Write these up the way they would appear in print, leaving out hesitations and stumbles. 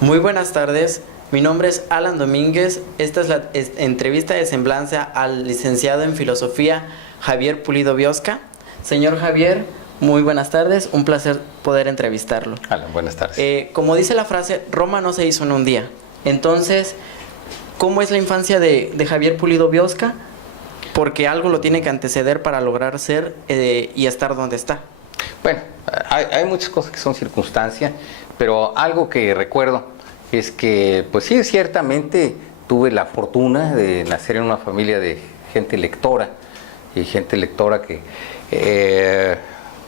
Muy buenas tardes, mi nombre es Alan Domínguez. Esta es la entrevista de semblanza al licenciado en Filosofía Javier Pulido Biosca. Señor Javier, muy buenas tardes, un placer poder entrevistarlo. Alan, buenas tardes. Como dice la frase, Roma no se hizo en un día. Entonces, ¿cómo es la infancia de Javier Pulido Biosca? Porque algo lo tiene que anteceder para lograr ser y estar donde está. Bueno, hay muchas cosas que son circunstancia, pero algo que recuerdo es que, pues sí, ciertamente tuve la fortuna de nacer en una familia de gente lectora, y gente lectora que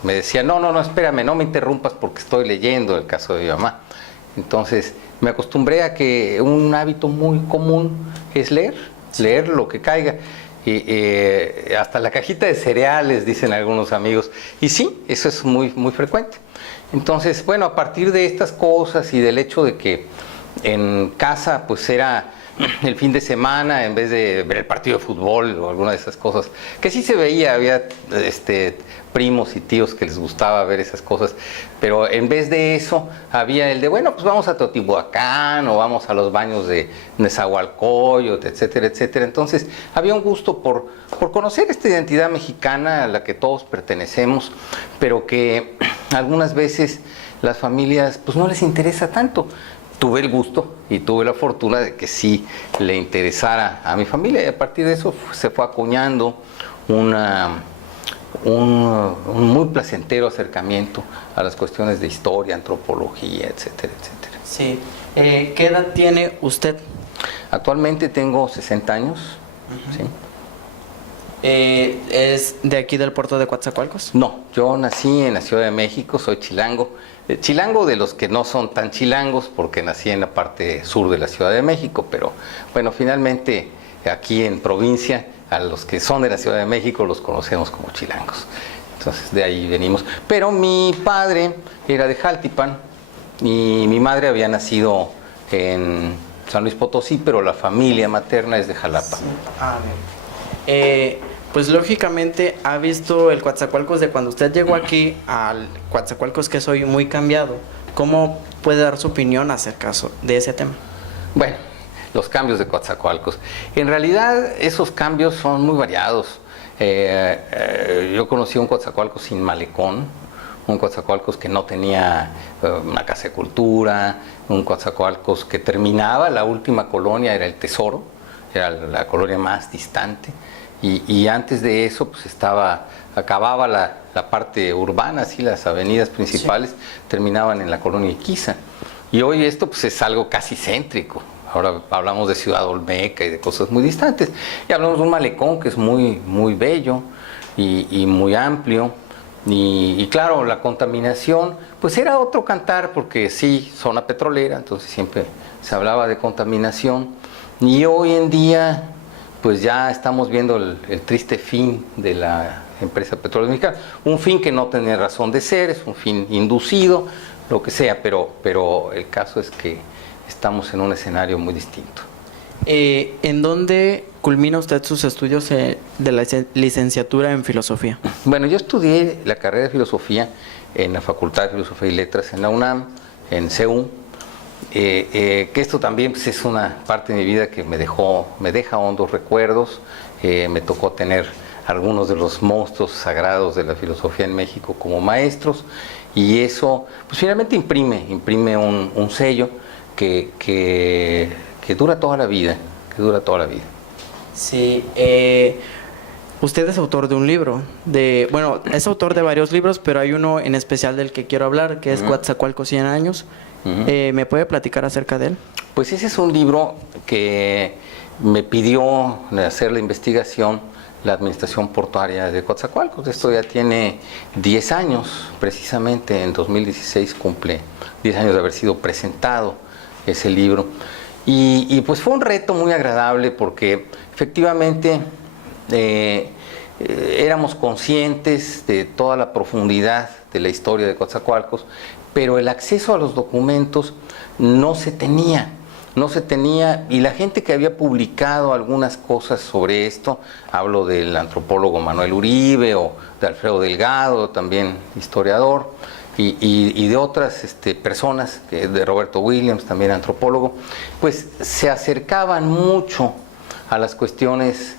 me decía, no, espérame, no me interrumpas porque estoy leyendo, el caso de mi mamá. Entonces me acostumbré a que un hábito muy común es leer lo que caiga. Hasta la cajita de cereales, dicen algunos amigos. Y sí, eso es muy frecuente. Entonces, bueno, a partir de estas cosas y del hecho de que en casa pues era el fin de semana, en vez de ver el partido de fútbol o alguna de esas cosas, que sí se veía, había primos y tíos que les gustaba ver esas cosas, pero en vez de eso había el de, bueno, pues vamos a Teotihuacán o vamos a los baños de Nezahualcóyotl, etcétera, etcétera. Entonces había un gusto por conocer esta identidad mexicana a la que todos pertenecemos, pero que algunas veces las familias pues no les interesa tanto. Tuve el gusto y tuve la fortuna de que sí le interesara a mi familia, y a partir de eso se fue acuñando un muy placentero acercamiento a las cuestiones de historia, antropología, etcétera, etcétera. Sí. ¿Qué edad tiene usted? Actualmente tengo 60 años. Uh-huh. ¿Sí? ¿Es de aquí del puerto de Coatzacoalcos? No, yo nací en la Ciudad de México, soy chilango. Chilango de los que no son tan chilangos, porque nací en la parte sur de la Ciudad de México, pero bueno, finalmente aquí en provincia, a los que son de la Ciudad de México los conocemos como chilangos. Entonces de ahí venimos. Pero mi padre era de Jaltipan y mi madre había nacido en San Luis Potosí, pero la familia materna es de Jalapa. Sí. Bien. Pues lógicamente ha visto el Coatzacoalcos de cuando usted llegó aquí al Coatzacoalcos que soy muy cambiado. ¿Cómo puede dar su opinión acerca de ese tema? Bueno, los cambios de Coatzacoalcos. En realidad esos cambios son muy variados. Yo conocí un Coatzacoalcos sin malecón, un Coatzacoalcos que no tenía una casa de cultura, un Coatzacoalcos que terminaba, la última colonia era el Tesoro, era la colonia más distante. Y antes de eso pues acababa la parte urbana, así las avenidas principales, sí, terminaban en la colonia Iquiza. Y hoy esto pues es algo casi céntrico. Ahora hablamos de Ciudad Olmeca y de cosas muy distantes. Y hablamos de un malecón que es muy bello y muy amplio. Y claro, la contaminación pues era otro cantar, porque sí, zona petrolera, entonces siempre se hablaba de contaminación. Y hoy en día pues ya estamos viendo el triste fin de la empresa petrolera mexicana. Un fin que no tiene razón de ser, es un fin inducido, lo que sea, pero el caso es que estamos en un escenario muy distinto. ¿En dónde culmina usted sus estudios de la licenciatura en Filosofía? Bueno, yo estudié la carrera de Filosofía en la Facultad de Filosofía y Letras en la UNAM, en CEU. Que esto también pues, es una parte de mi vida que me deja hondos recuerdos. Me tocó tener algunos de los monstruos sagrados de la filosofía en México como maestros, y eso pues finalmente imprime un sello que dura toda la vida, Sí, usted es autor de un libro, bueno, es autor de varios libros, pero hay uno en especial del que quiero hablar, que es Coatzacoalcos 100 años. ¿Me puede platicar acerca de él? Pues ese es un libro que me pidió hacer la investigación la Administración Portuaria de Coatzacoalcos. Esto ya tiene 10 años, precisamente en 2016 cumple 10 años de haber sido presentado ese libro. Y pues fue un reto muy agradable porque efectivamente éramos conscientes de toda la profundidad de la historia de Coatzacoalcos, pero el acceso a los documentos no se tenía, y la gente que había publicado algunas cosas sobre esto, hablo del antropólogo Manuel Uribe o de Alfredo Delgado, también historiador, y de otras personas, de Roberto Williams, también antropólogo, pues se acercaban mucho a las cuestiones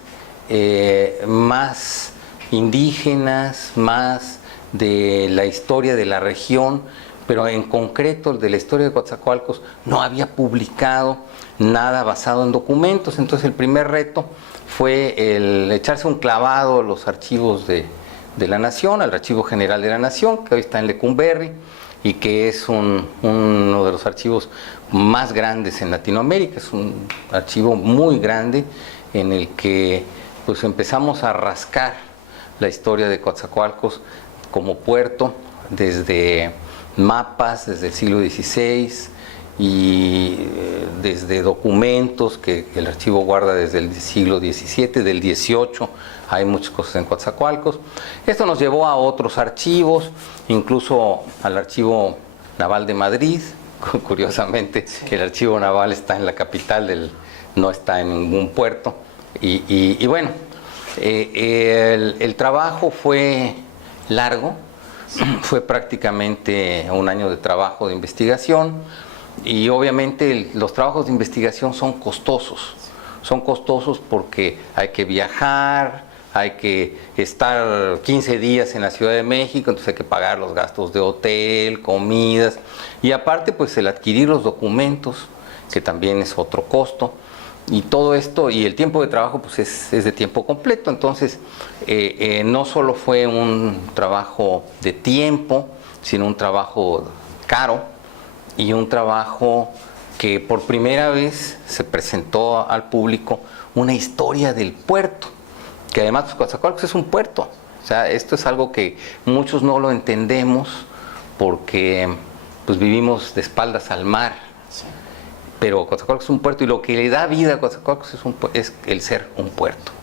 más indígenas, más de la historia de la región, pero en concreto el de la historia de Coatzacoalcos no había publicado nada basado en documentos. Entonces el primer reto fue el echarse un clavado a los archivos de la Nación, al Archivo General de la Nación, que hoy está en Lecumberri y que es uno de los archivos más grandes en Latinoamérica. Es un archivo muy grande en el que pues empezamos a rascar la historia de Coatzacoalcos como puerto, desde mapas desde el siglo XVI y desde documentos que el archivo guarda desde el siglo XVII, del XVIII, hay muchas cosas en Coatzacoalcos. Esto nos llevó a otros archivos, incluso al Archivo Naval de Madrid. Curiosamente, el archivo naval está en la capital, no está en ningún puerto. Y bueno, el trabajo fue largo, fue prácticamente un año de trabajo de investigación, y obviamente los trabajos de investigación son costosos porque hay que viajar, hay que estar 15 días en la Ciudad de México, entonces hay que pagar los gastos de hotel, comidas, y aparte pues el adquirir los documentos, que también es otro costo. Y todo esto, y el tiempo de trabajo pues es de tiempo completo. Entonces no solo fue un trabajo de tiempo, sino un trabajo caro y un trabajo que por primera vez se presentó al público una historia del puerto, que además pues, Coatzacoalcos es un puerto. O sea, esto es algo que muchos no lo entendemos porque pues vivimos de espaldas al mar. Sí. Pero Coatzacoalcos es un puerto, y lo que le da vida a Coatzacoalcos es el ser un puerto.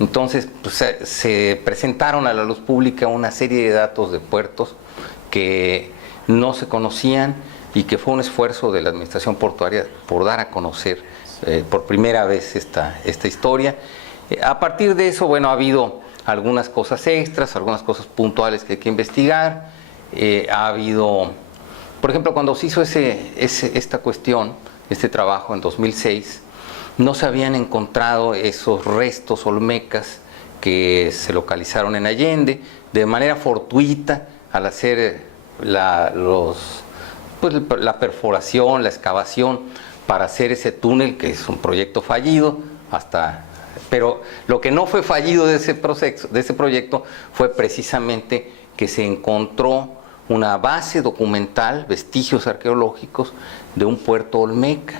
Entonces pues, se presentaron a la luz pública una serie de datos de puertos que no se conocían, y que fue un esfuerzo de la administración portuaria por dar a conocer por primera vez esta historia. A partir de eso, bueno, ha habido algunas cosas extras, algunas cosas puntuales que hay que investigar. Ha habido, por ejemplo, cuando se hizo esta cuestión, este trabajo en 2006, no se habían encontrado esos restos olmecas que se localizaron en Allende. De manera fortuita, al hacer la perforación, la excavación para hacer ese túnel, que es un proyecto fallido, pero lo que no fue fallido de ese proyecto fue precisamente que se encontró una base documental, vestigios arqueológicos de un puerto olmeca.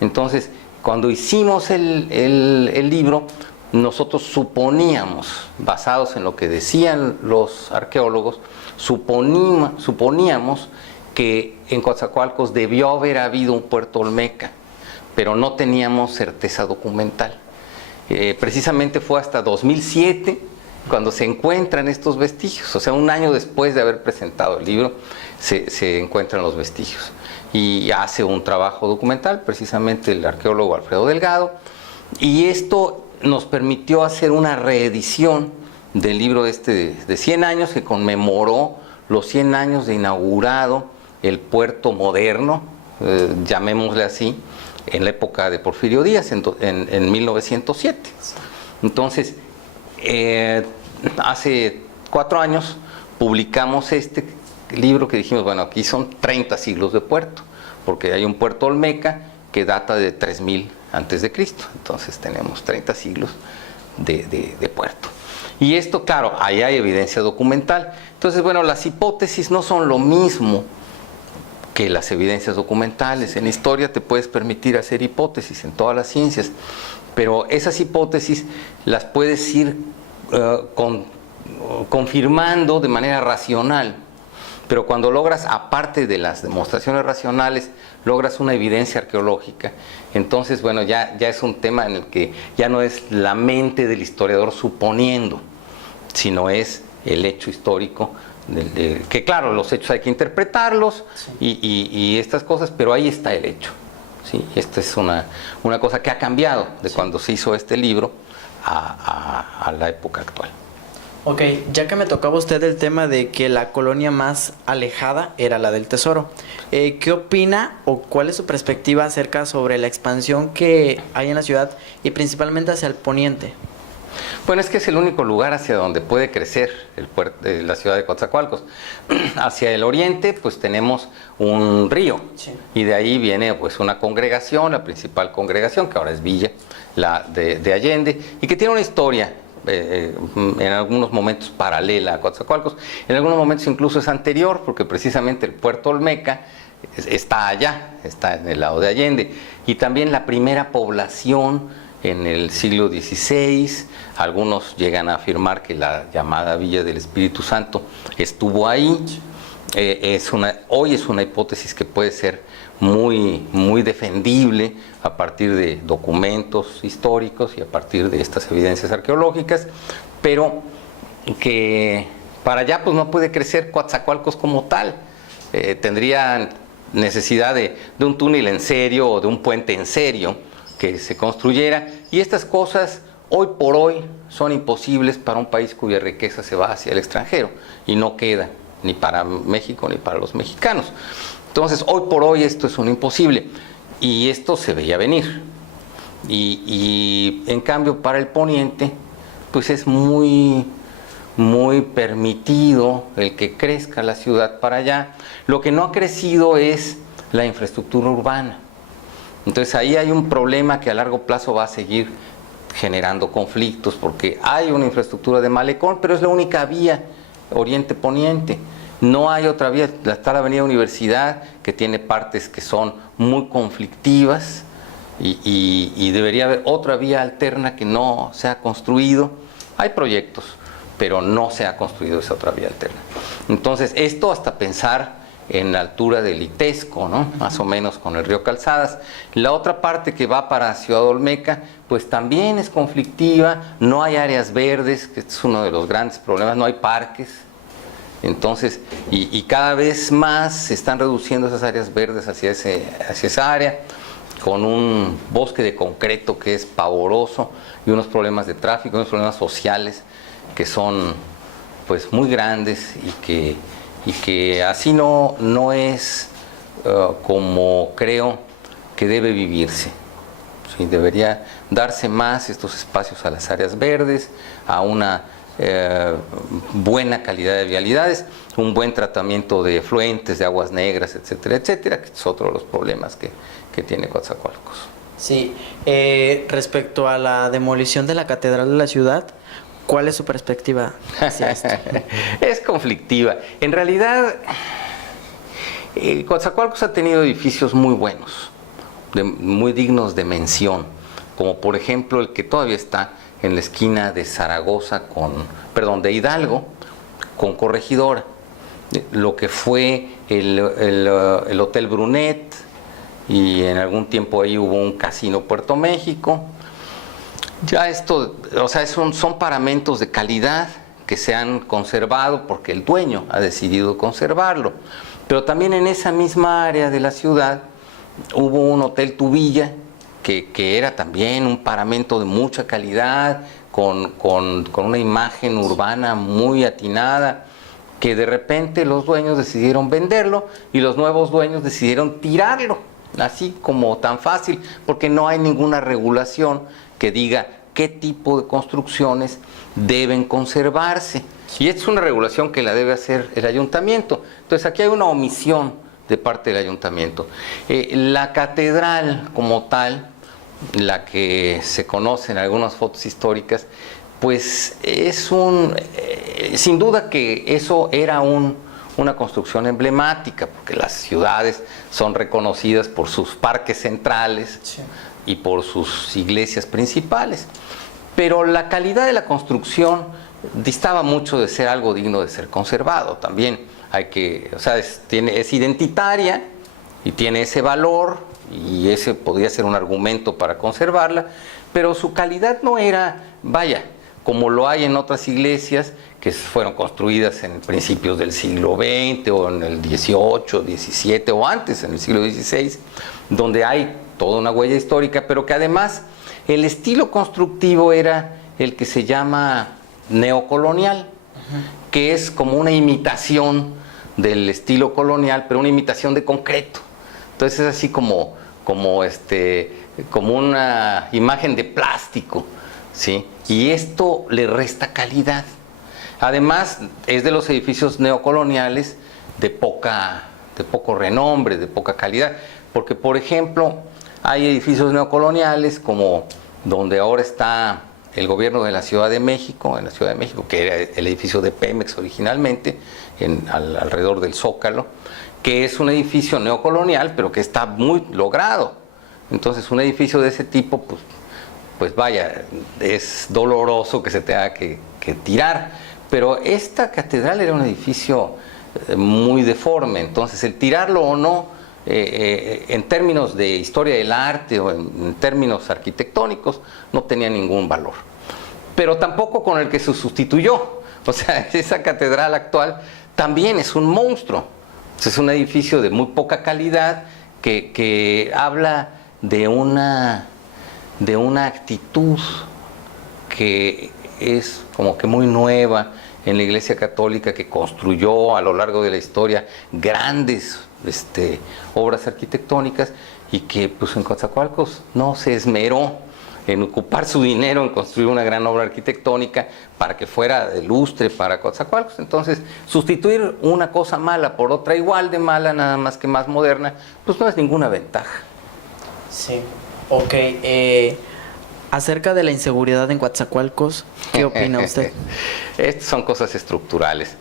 Entonces, cuando hicimos el libro, nosotros suponíamos, basados en lo que decían los arqueólogos, suponíamos que en Coatzacoalcos debió haber habido un puerto olmeca, pero no teníamos certeza documental. Precisamente fue hasta 2007 cuando se encuentran estos vestigios, o sea, un año después de haber presentado el libro, se encuentran los vestigios. Y hace un trabajo documental, precisamente el arqueólogo Alfredo Delgado, y esto nos permitió hacer una reedición del libro de 100 años, que conmemoró los 100 años de inaugurado el puerto moderno, llamémosle así, en la época de Porfirio Díaz, en 1907. Entonces, hace 4 años publicamos este libro que dijimos, bueno, aquí son 30 siglos de puerto, porque hay un puerto olmeca que data de 3000 antes de Cristo. Entonces tenemos 30 siglos de puerto. Y esto, claro, ahí hay evidencia documental. Entonces, bueno, las hipótesis no son lo mismo que las evidencias documentales. En historia te puedes permitir hacer hipótesis, en todas las ciencias, pero esas hipótesis las puedes ir confirmando de manera racional. Pero cuando logras, aparte de las demostraciones racionales, logras una evidencia arqueológica, entonces, bueno, ya es un tema en el que ya no es la mente del historiador suponiendo, sino es el hecho histórico, que claro, los hechos hay que interpretarlos, sí, y estas cosas, pero ahí está el hecho. ¿Sí? Esta es una cosa que ha cambiado de cuando se hizo este libro a la época actual. Ok, ya que me tocaba usted el tema de que la colonia más alejada era la del Tesoro, ¿qué opina o cuál es su perspectiva acerca sobre la expansión que hay en la ciudad y principalmente hacia el poniente? Bueno, es que es el único lugar hacia donde puede crecer la ciudad de Coatzacoalcos. Hacia el oriente, pues tenemos un río, Sí. y de ahí viene pues una congregación, la principal congregación, que ahora es Villa, la de Allende, y que tiene una historia en algunos momentos paralela a Coatzacoalcos. En algunos momentos incluso es anterior, porque precisamente el puerto Olmeca está allá, está en el lado de Allende, y también la primera población en el siglo XVI. Algunos llegan a afirmar que la llamada Villa del Espíritu Santo estuvo ahí. Hoy es una hipótesis que puede ser muy defendible a partir de documentos históricos y a partir de estas evidencias arqueológicas, pero que para allá pues no puede crecer Coatzacoalcos como tal. Tendría necesidad de un túnel en serio o de un puente en serio que se construyera, y estas cosas hoy por hoy son imposibles para un país cuya riqueza se va hacia el extranjero y no queda ni para México ni para los mexicanos. Entonces, hoy por hoy esto es un imposible, y esto se veía venir. Y en cambio para el poniente, pues es muy permitido el que crezca la ciudad para allá. Lo que no ha crecido es la infraestructura urbana. Entonces ahí hay un problema que a largo plazo va a seguir generando conflictos, porque hay una infraestructura de malecón, pero es la única vía oriente-poniente. No hay otra vía. Está la Avenida Universidad, que tiene partes que son muy conflictivas, y debería haber otra vía alterna que no se ha construido. Hay proyectos, pero no se ha construido esa otra vía alterna. Entonces, esto hasta pensar en la altura del Itesco, ¿no? Más o menos con el río Calzadas. La otra parte que va para Ciudad Olmeca, pues también es conflictiva. No hay áreas verdes, que es uno de los grandes problemas. No hay parques. Entonces, y cada vez más se están reduciendo esas áreas verdes hacia esa área, con un bosque de concreto que es pavoroso, y unos problemas de tráfico, unos problemas sociales que son pues muy grandes, y que así no es como creo que debe vivirse. Sí, debería darse más estos espacios a las áreas verdes, a una buena calidad de vialidades, un buen tratamiento de efluentes, de aguas negras, etcétera, etcétera, que es otro de los problemas que tiene Coatzacoalcos. Sí, respecto a la demolición de la catedral de la ciudad, ¿cuál es su perspectiva hacia esto? Es conflictiva. En realidad, Coatzacoalcos ha tenido edificios muy buenos, muy dignos de mención, como por ejemplo el que todavía está en la esquina de de Hidalgo con Corregidora, lo que fue el Hotel Brunet, y en algún tiempo ahí hubo un casino Puerto México. Ya esto, o sea, son paramentos de calidad que se han conservado porque el dueño ha decidido conservarlo. Pero también en esa misma área de la ciudad hubo un Hotel Tubilla, que era también un paramento de mucha calidad, con una imagen urbana muy atinada, que de repente los dueños decidieron venderlo y los nuevos dueños decidieron tirarlo, así como tan fácil, porque no hay ninguna regulación que diga qué tipo de construcciones deben conservarse. Y esta es una regulación que la debe hacer el ayuntamiento. Entonces aquí hay una omisión de parte del ayuntamiento. La catedral como tal, la que se conoce en algunas fotos históricas, pues es sin duda que eso era una construcción emblemática, porque las ciudades son reconocidas por sus parques centrales, sí, y por sus iglesias principales. Pero la calidad de la construcción distaba mucho de ser algo digno de ser conservado. También es identitaria y tiene ese valor, y ese podría ser un argumento para conservarla, pero su calidad no era, como lo hay en otras iglesias que fueron construidas en principios del siglo XX o en el XVIII, XVII o antes, en el siglo XVI, donde hay toda una huella histórica, pero que además el estilo constructivo era el que se llama neocolonial. que es como una imitación del estilo colonial, pero una imitación de concreto. Entonces es así como una imagen de plástico, ¿sí? Y esto le resta calidad. Además, es de los edificios neocoloniales de poco renombre, de poca calidad, porque, por ejemplo, hay edificios neocoloniales como donde ahora está el gobierno de la Ciudad de México, que era el edificio de Pemex originalmente, alrededor del Zócalo, que es un edificio neocolonial, pero que está muy logrado. Entonces, un edificio de ese tipo, pues vaya, es doloroso que se tenga que tirar. Pero esta catedral era un edificio muy deforme, entonces el tirarlo o no, en términos de historia del arte o en términos arquitectónicos, no tenía ningún valor. Pero tampoco con el que se sustituyó. O sea, esa catedral actual también es un monstruo. Es un edificio de muy poca calidad que habla de una actitud que es como que muy nueva en la Iglesia Católica, que construyó a lo largo de la historia grandes obras arquitectónicas, y que pues en Coatzacoalcos no se esmeró en ocupar su dinero en construir una gran obra arquitectónica para que fuera de lustre para Coatzacoalcos. Entonces, sustituir una cosa mala por otra igual de mala, nada más que más moderna, pues no es ninguna ventaja. Sí, ok. Acerca de la inseguridad en Coatzacoalcos, ¿qué opina usted? Estas son cosas estructurales.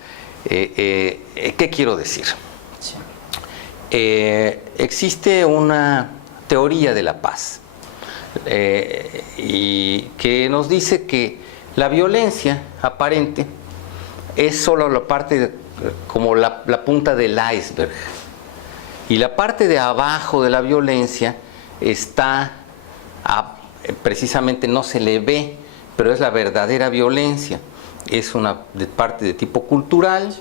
¿Qué quiero decir? Sí. Existe una teoría de la paz y que nos dice que la violencia aparente es solo la parte, como la punta del iceberg, y la parte de abajo de la violencia está precisamente no se le ve, pero es la verdadera violencia. Es una parte de tipo cultural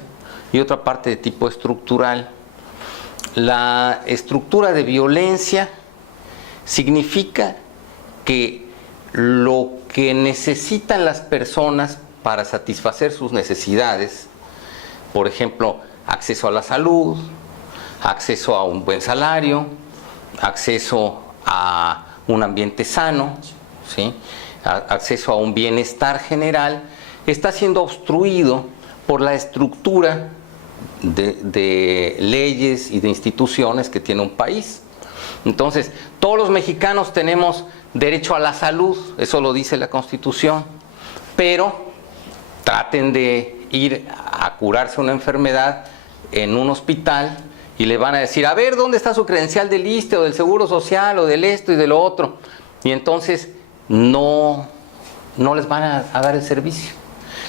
y otra parte de tipo estructural. La estructura de violencia significa que lo que necesitan las personas para satisfacer sus necesidades, por ejemplo, acceso a la salud, acceso a un buen salario, acceso a un ambiente sano, ¿sí? Acceso a un bienestar general, está siendo obstruido por la estructura de leyes y de instituciones que tiene un país. Entonces, todos los mexicanos tenemos derecho a la salud, eso lo dice la Constitución, pero traten de ir a curarse una enfermedad en un hospital y le van a decir, a ver, ¿dónde está su credencial del ISSSTE o del Seguro Social o del esto y de lo otro? Y entonces no les van a dar el servicio.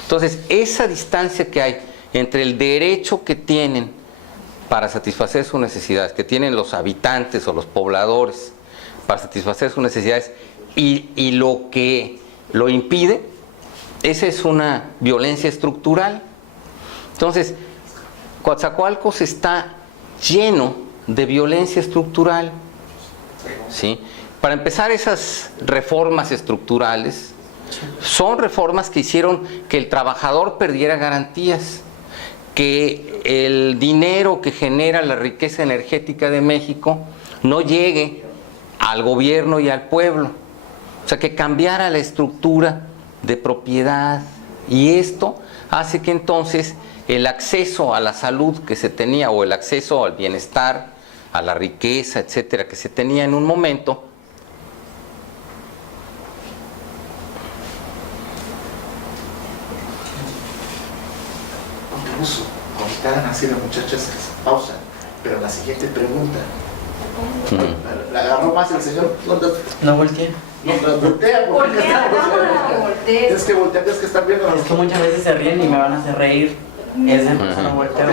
Entonces, esa distancia que hay entre el derecho que tienen para satisfacer sus necesidades, que tienen los habitantes o los pobladores para satisfacer sus necesidades, y lo que lo impide, esa es una violencia estructural. Entonces, Coatzacoalcos está lleno de violencia estructural, ¿sí? Para empezar, esas reformas estructurales son reformas que hicieron que el trabajador perdiera garantías, que el dinero que genera la riqueza energética de México no llegue al gobierno y al pueblo, o sea, que cambiara la estructura de propiedad, y esto hace que entonces el acceso a la salud que se tenía, o el acceso al bienestar, a la riqueza, etcétera, que se tenía en un momento, cuando te hagan así las muchachas que se pausan, pero la siguiente pregunta, la agarró más el señor. No volteé. No, voltea, porque tienes que voltear, tienes que estar viendo. Es que muchas veces se ríen y me van a hacer reír. Es de no volteo.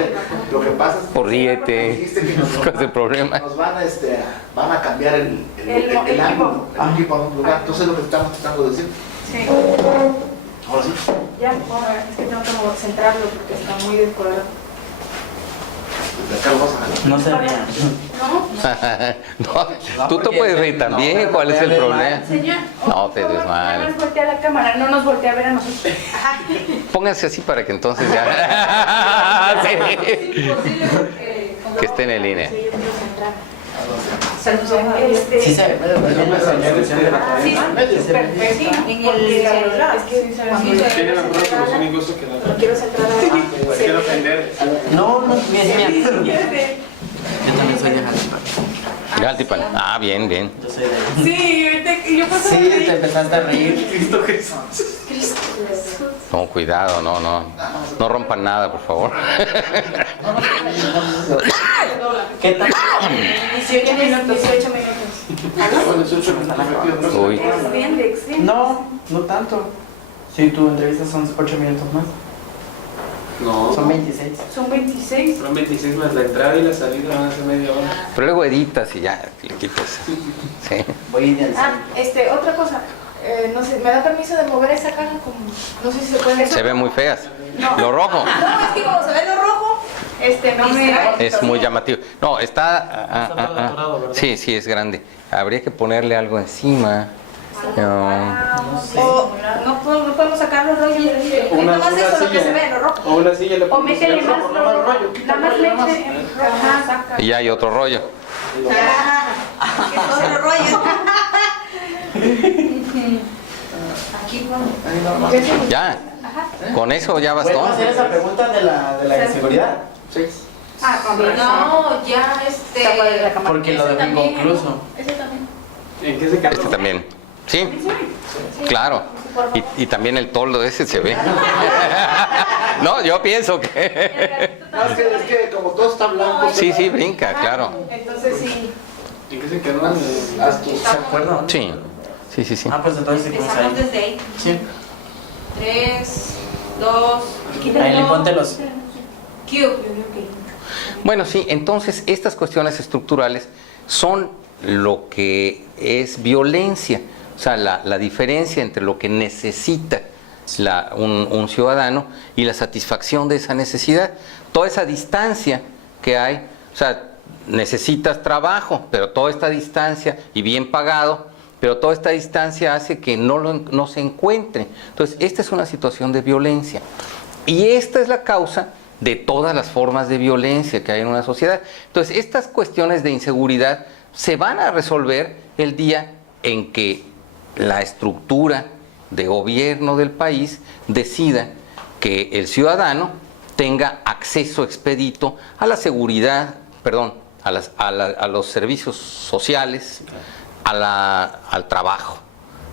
Lo que pasa es que por ríete, dijiste que ¿cuál es el problema? nos van a cambiar el ángulo, el equipo a un lugar. Entonces lo que estamos tratando de decir. Sí. Ahora sí. Ya, bueno, es que tengo que centrarlo porque está muy descuadrado. ¿De acá lo vas a jalar? No sabía. No, tú te puedes reír también, ¿cuál es el problema? Señor, No te des mal. nada más voltea la cámara, no nos voltea a ver a nosotros. Pónganse así para que entonces ya... Sí. Que esté en línea. Sí se ve, Sí, perfecto. En el celular. Tienen alguna solución incluso que la Quiero centrar no quiero ofender. No, mira. Yo también soy de Jalapa. Jaltipan. Ah, bien, bien. Yo soy de... Sí, yo paso Sí, te empezaste a reír. Cristo Jesús. No, cuidado, no rompan nada, por favor. ¿Qué tal? 18 minutos. Bueno, 18 minutos efectivos, ¿no? Uy. Extiende. No tanto. Sí, tu entrevista son 8 minutos más. No. Son 26. Son 26. Son 26 más la entrada y la salida van a ser media hora. Pero luego editas y ya le quitas. Sí. Voy a ir Otra cosa. No sé, ¿me da permiso de mover esa caja? Como, no sé si se puede. Se ven muy feas. No. Lo rojo No, es que como se ve lo rojo, no me... es muy llamativo. No, está... Está todo atorado, ¿verdad? Sí, es grande. Habría que ponerle algo encima. No. O no podemos sacar los rollos. Una Nomás eso, lo que silla. se ve, lo rojo. O una silla le O pones métele el más rojo, lo no más rojo. rollo. Nada más leche. Ajá, saca. Y ya hay otro rollo. Que todo lo rollo. Aquí pongo. Ya. Con eso ya bastó. ¿Podemos hacer esa pregunta de la inseguridad? Sí. No, ya Porque lo dejó inconcluso. Ese también. ¿En qué se quedó? Este también. Sí, claro. Y también el toldo ese se ve. No, yo pienso que... No, es que como todo está blanco. Sí, brinca, claro. Entonces sí. ¿En qué se quedó? Haz tus... ¿Se acuerdan? Sí. Ah, pues entonces sí, Empezamos desde ahí. Sí. 3, 2, Ahí le ponte los... Q. Bueno, sí, entonces estas cuestiones estructurales son lo que es violencia, o sea, la diferencia entre lo que necesita un ciudadano y la satisfacción de esa necesidad. Toda esa distancia que hay, o sea, necesitas trabajo, pero toda esta distancia, y bien pagado, pero toda esta distancia hace que no se encuentre. Entonces, esta es una situación de violencia. Y esta es la causa de todas las formas de violencia que hay en una sociedad. Entonces, estas cuestiones de inseguridad se van a resolver el día en que la estructura de gobierno del país decida que el ciudadano tenga acceso expedito a la seguridad, a los servicios sociales, al trabajo,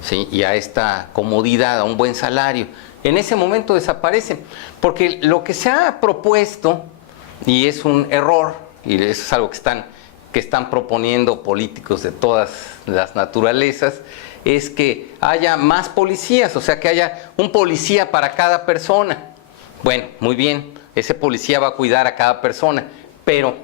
¿sí? Y a esta comodidad, a un buen salario. En ese momento desaparecen, porque lo que se ha propuesto, y es un error, y eso es algo que están proponiendo políticos de todas las naturalezas, es que haya más policías, o sea, que haya un policía para cada persona. Bueno, muy bien, ese policía va a cuidar a cada persona, pero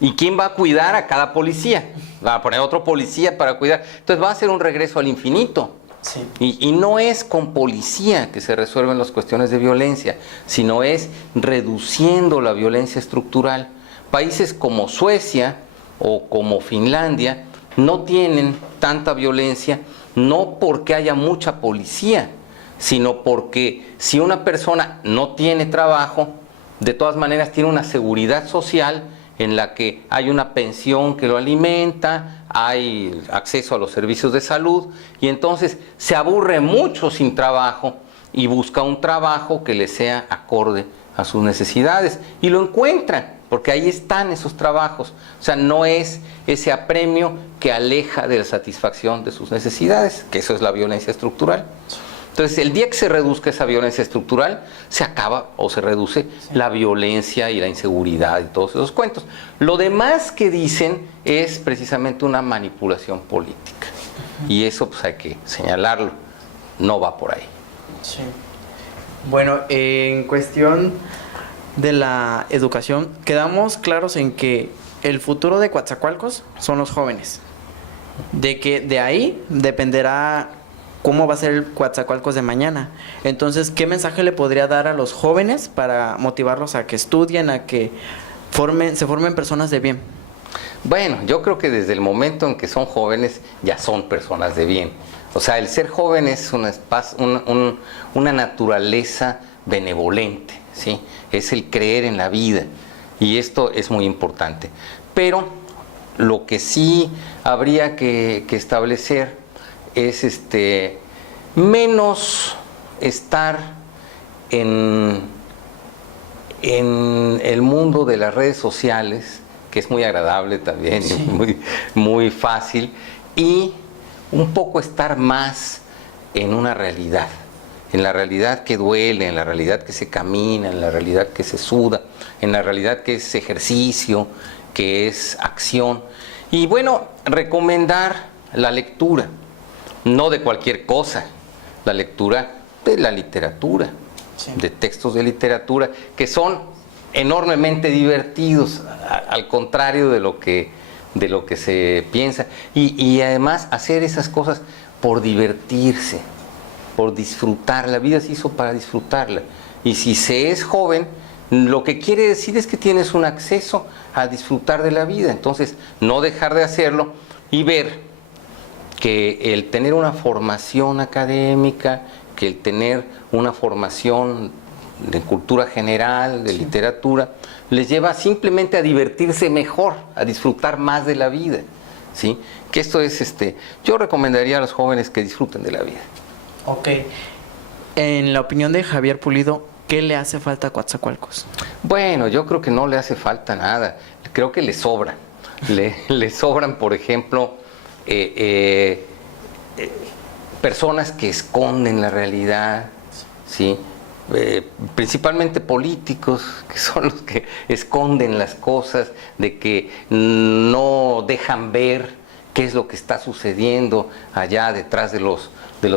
¿y quién va a cuidar a cada policía? Va a poner otro policía para cuidar. Entonces va a ser un regreso al infinito. Sí. Y no es con policía que se resuelven las cuestiones de violencia, sino es reduciendo la violencia estructural. Países como Suecia o como Finlandia no tienen tanta violencia, no porque haya mucha policía, sino porque si una persona no tiene trabajo, de todas maneras tiene una seguridad social en la que hay una pensión que lo alimenta, hay acceso a los servicios de salud, y entonces se aburre mucho sin trabajo y busca un trabajo que le sea acorde a sus necesidades, y lo encuentran, porque ahí están esos trabajos. O sea, no es ese apremio que aleja de la satisfacción de sus necesidades, que eso es la violencia estructural. Entonces, el día que se reduzca esa violencia estructural, se acaba o se reduce la violencia y la inseguridad y todos esos cuentos. Lo demás que dicen es precisamente una manipulación política. Y eso pues hay que señalarlo, no va por ahí. Sí. Bueno, en cuestión de la educación, quedamos claros en que el futuro de Coatzacoalcos son los jóvenes. De que de ahí dependerá cómo va a ser el Coatzacoalcos de mañana. Entonces, ¿qué mensaje le podría dar a los jóvenes para motivarlos a que estudien, a que se formen personas de bien? Bueno, yo creo que desde el momento en que son jóvenes ya son personas de bien. O sea, el ser joven es una naturaleza benevolente, ¿sí? Es el creer en la vida y esto es muy importante. Pero lo que sí habría que establecer es menos estar en el mundo de las redes sociales, que es muy agradable también, sí, muy, muy fácil, y un poco estar más en una realidad, en la realidad que duele, en la realidad que se camina, en la realidad que se suda, en la realidad que es ejercicio, que es acción. Y bueno, recomendar la lectura, no de cualquier cosa, la lectura de la literatura, sí, de textos de literatura, que son enormemente divertidos, al contrario de lo que se piensa. Y además hacer esas cosas por divertirse, por disfrutar. La vida se hizo para disfrutarla. Y si se es joven, lo que quiere decir es que tienes un acceso a disfrutar de la vida. Entonces, no dejar de hacerlo y ver que el tener una formación académica, que el tener una formación de cultura general, de literatura, les lleva simplemente a divertirse mejor, a disfrutar más de la vida, ¿sí? Que esto es, yo recomendaría a los jóvenes que disfruten de la vida. Ok. En la opinión de Javier Pulido, ¿qué le hace falta a Coatzacoalcos? Bueno, yo creo que no le hace falta nada, creo que le sobran. Le sobran, por ejemplo, personas que esconden la realidad, ¿sí? Principalmente políticos, que son los que esconden las cosas, de que no dejan ver qué es lo que está sucediendo allá detrás de los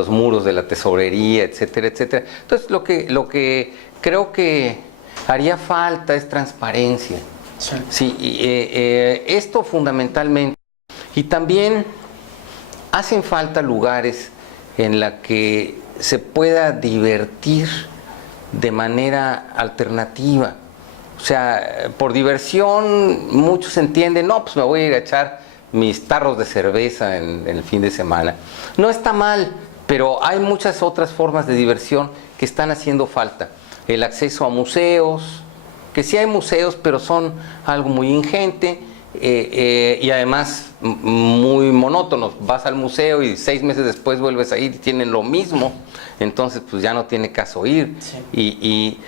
muros de la tesorería, etcétera, etcétera. Entonces, lo que creo que haría falta es transparencia. Sí. Sí, esto fundamentalmente. Y también hacen falta lugares en la que se pueda divertir de manera alternativa. O sea, por diversión muchos entienden, no, pues me voy a ir a echar mis tarros de cerveza en el fin de semana. No está mal, pero hay muchas otras formas de diversión que están haciendo falta. El acceso a museos, que sí hay museos, pero son algo muy ingente y además muy monótonos. Vas al museo y 6 meses después vuelves a ir y tienen lo mismo. Entonces pues ya no tiene caso ir. Sí. Y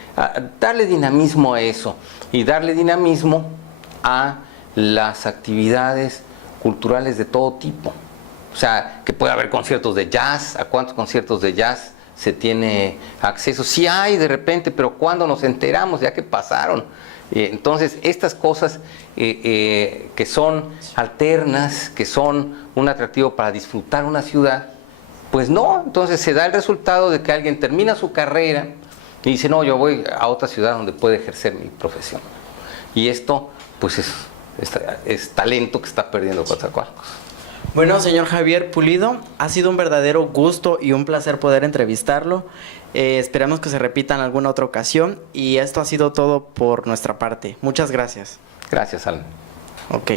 darle dinamismo a eso y darle dinamismo a las actividades culturales de todo tipo. O sea, que puede haber conciertos de jazz. ¿A cuántos conciertos de jazz se tiene acceso? Sí hay de repente, pero ¿cuándo nos enteramos? Ya que pasaron. Entonces estas cosas que son alternas, que son un atractivo para disfrutar una ciudad, pues no. Entonces se da el resultado de que alguien termina su carrera y dice, no, yo voy a otra ciudad donde pueda ejercer mi profesión. Y esto pues es talento que está perdiendo Coatzacoalcos. Bueno, señor Javier Pulido, ha sido un verdadero gusto y un placer poder entrevistarlo. Esperamos que se repita en alguna otra ocasión y esto ha sido todo por nuestra parte. Muchas gracias. Gracias, Alan. Ok.